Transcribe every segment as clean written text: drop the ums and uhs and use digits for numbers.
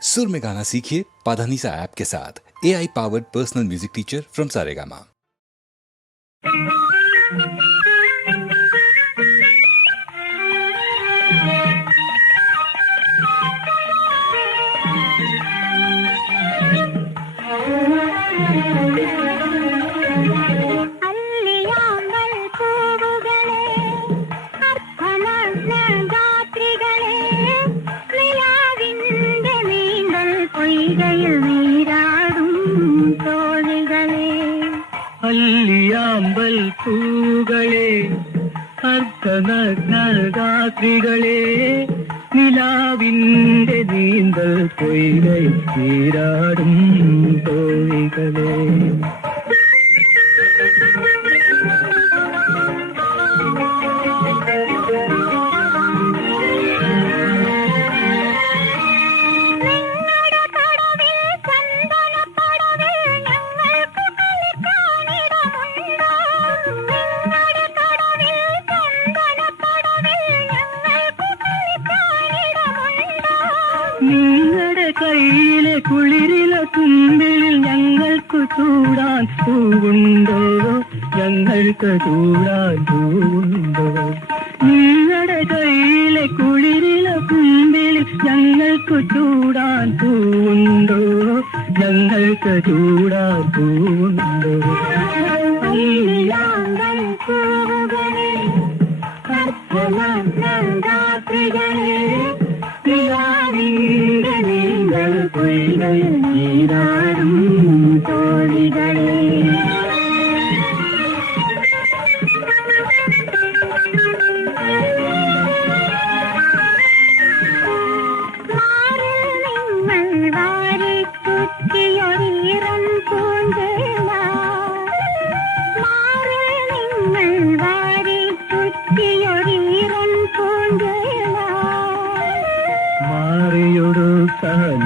सुर में गाना सीखिए पाधानीसा ऐप के साथ। AI powered personal music teacher from Saregama. അല്ലിയാമ്പൽ പൂകളെ അർദ്ധനഗ്നരാത്രികളെ നിലാവിന്റെ നീന്തൽ പൊയ്കയിൽ നീരാടും തോഴികളെ. നിങ്ങളുടെ കയ്യിലെ കുളിരിലെ തുമ്പിൽ ഞങ്ങൾക്ക് ചൂടാൻ പൂവുണ്ടോ, ഞങ്ങൾക്ക് ചൂടാൻ പൂവുണ്ടോ. നിങ്ങളുടെ കയ്യിലെ കുളിരിലെ തുമ്പിൽ ഞങ്ങൾക്ക് ചൂടാൻ പൂവുണ്ടോ, ഞങ്ങൾക്ക് ചൂടാൻ പൂവുണ്ടോ. രാത്രികളെ നിലാവിന്റെ നീന്തൽ പൊയ്കയിൽ നീരാടും തോഴികളെ.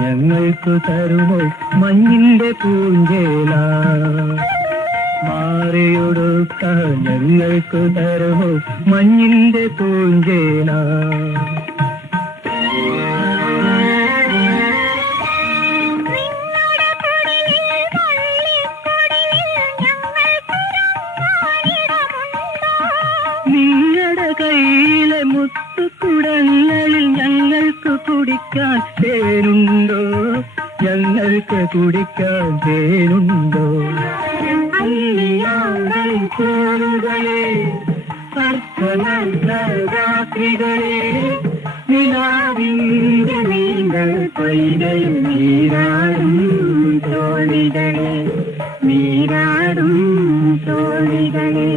ഞങ്ങൾക്ക് തരുമോ മഞ്ഞിന്റെ പൂഞ്ചേല, മാറിയൊടുക്കാൻ ഞങ്ങൾക്ക് തരുമോ മഞ്ഞിന്റെ പൂഞ്ചേല. നിങ്ങളുടെ കയ്യിലെ മുത്തുകുടങ്ങളിൽ ഞങ്ങൾക്ക് കുടിക്കാൻ തേനുണ്ടോ, ഞങ്ങൾക്ക് കുടിക്കാൻ തേനുണ്ടോ. അല്ലിയാമ്പൽ പൂകളെ രാത്രികളെ നിലാവിന്റെ നീന്തൽ പൊയ്കയിൽ നീരാടും തോഴികളെ, നീരാടും തോഴികളെ.